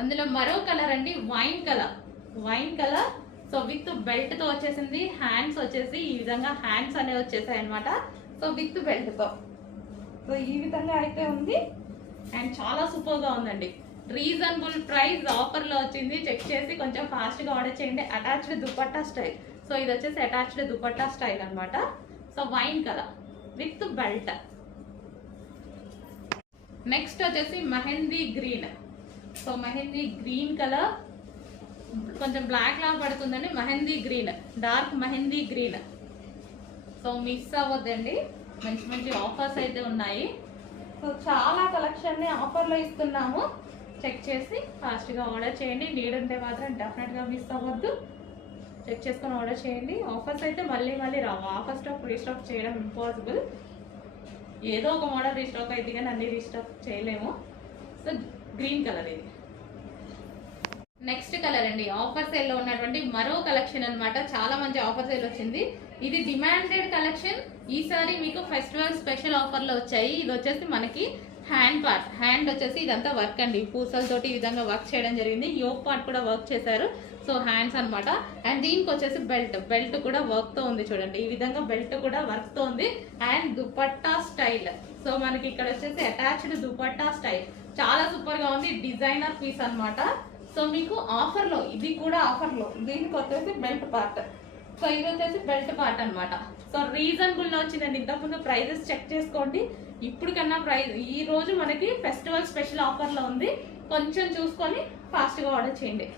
అందులో మరో కలర్ అండి, wine colour. So with belt తో వచ్చేసింది. హ్యాండ్స్ వచ్చేసి ఈ విధంగా హ్యాండ్స్ అనేవి వచ్చేసాయి అనమాట. సో విత్ బెల్ట్ తో సో ఈ విధంగా అయితే ఉంది. అండ్ చాలా సూపర్ గా ఉందండి. రీజనబుల్ ప్రైస్ ఆఫర్ లో వచ్చింది. చెక్ చేసి కొంచెం ఫాస్ట్ గా ఆర్డర్ చేయండి. Attached dupatta style. సో ఇది వచ్చేసి అటాచ్డ్ దుపట్టా స్టైల్ అనమాట. So wine colour with belt. Next వచ్చేసి mehndi green. So mehndi green colour, కొంచెం బ్లాక్ లా పడుతుందండి. Mehndi green, dark mehndi green. So miss అవ్వద్దండి, మంచి మంచి ఆఫర్స్ అయితే ఉన్నాయి. సో చాలా కలెక్షన్ ని ఆఫర్లో ఇస్తున్నాము. చెక్ చేసి ఫాస్ట్గా ఆర్డర్ చేయండి. నీడ్ ఉంటే మాత్రం డెఫినెట్గా మిస్ అవ్వద్దు. చెక్ చేసుకొని ఆర్డర్ చేయండి. ఆఫర్స్ అయితే మళ్ళీ రావు. ఆఫర్ స్టాక్ రీస్టాక్ చేయడం ఇంపాసిబుల్. ఏదో ఒక మోడల్ రీస్టాక్ అయితే కానీ అన్ని రీస్టాక్ చేయలేము. సో గ్రీన్ కలర్ ఇది. నెక్స్ట్ కలర్ అండి, ఆఫర్ సేల్ లో ఉన్నటువంటి మరో కలెక్షన్ అన్నమాట. చాలా మంచి ఆఫర్ సేల్ వచ్చింది. ఇది డిమాండెడ్ కలెక్షన్. ఈసారి మీకు ఫెస్టివల్ స్పెషల్ ఆఫర్ లో వచ్చాయి. ఇది వచ్చేసి మనకి హ్యాండ్ పార్ట్. హ్యాండ్ వచ్చేసి ఇదంతా వర్క్ అండి, పూసలతోటి ఈ విధంగా వర్క్ చేయడం జరిగింది. యోక్ పార్ట్ కూడా వర్క్ చేశారు. సో హ్యాండ్స్ అన్నమాట. అండ్ దీనికి వచ్చేసి బెల్ట్ కూడా వర్క్ తో ఉంది. చూడండి ఈ విధంగా బెల్ట్ కూడా వర్క్ తో ఉంది. And dupatta style. సో మనకి ఇక్కడ వచ్చేసి అటాచ్డ్ దుపట్టా స్టైల్. చాలా సూపర్ గా ఉంది. డిజైనర్ పీస్ అన్నమాట. సో మీకు ఆఫర్ లో, ఇది కూడా ఆఫర్ లో. దీనికి వచ్చేసి బెల్ట్ పార్ట్. సో ఇది వచ్చేసి బెల్ట్ పార్ట్ అన్నమాట. సో రీజనబుల్ లో వచ్చిందండి. ఇంతకుముందు ప్రైజెస్ చెక్ చేసుకోండి. ఇప్పుడు కన్నా ప్రైస్ ఈ రోజు మనకి ఫెస్టివల్ స్పెషల్ ఆఫర్ లో ఉంది. కొంచెం చూసుకొని ఫాస్ట్ గా ఆర్డర్ చేయండి.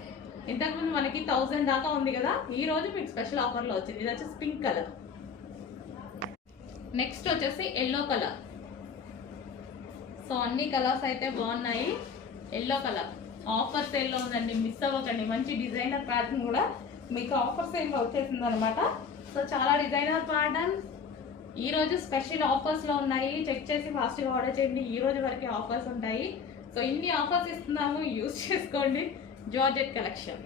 ఇంతకుముందు మనకి 1000 దాకా ఉంది కదా, ఈ రోజు మీకు స్పెషల్ ఆఫర్ లో వచ్చింది. ఇది వచ్చేసి పింక్ కలర్. నెక్స్ట్ వచ్చేసి ఎల్లో కలర్. సో అన్ని కలర్స్ అయితే బాగున్నాయి. ఎల్లో కలర్ ఆఫర్ సేల్ లో ఉందండి, మిస్ అవ్వకండి. మంచి డిజైనర్ ప్యాటర్న్ కూడా మీకు ఆఫర్ సేల్ లో వచ్చేసింది అనమాట. సో చాలా డిజైనర్ ప్యాటర్న్ ఈ రోజు స్పెషల్ ఆఫర్స్ లో ఉన్నాయి. చెక్ చేసి ఫాస్ట్ గా ఆర్డర్ చేయండి. ఈ రోజు వరకు ఆఫర్స్ ఉంటాయి. సో ఇన్ని ఆఫర్స్ ఇస్తున్నాము, యూజ్ చేసుకోండి. Georgette collection.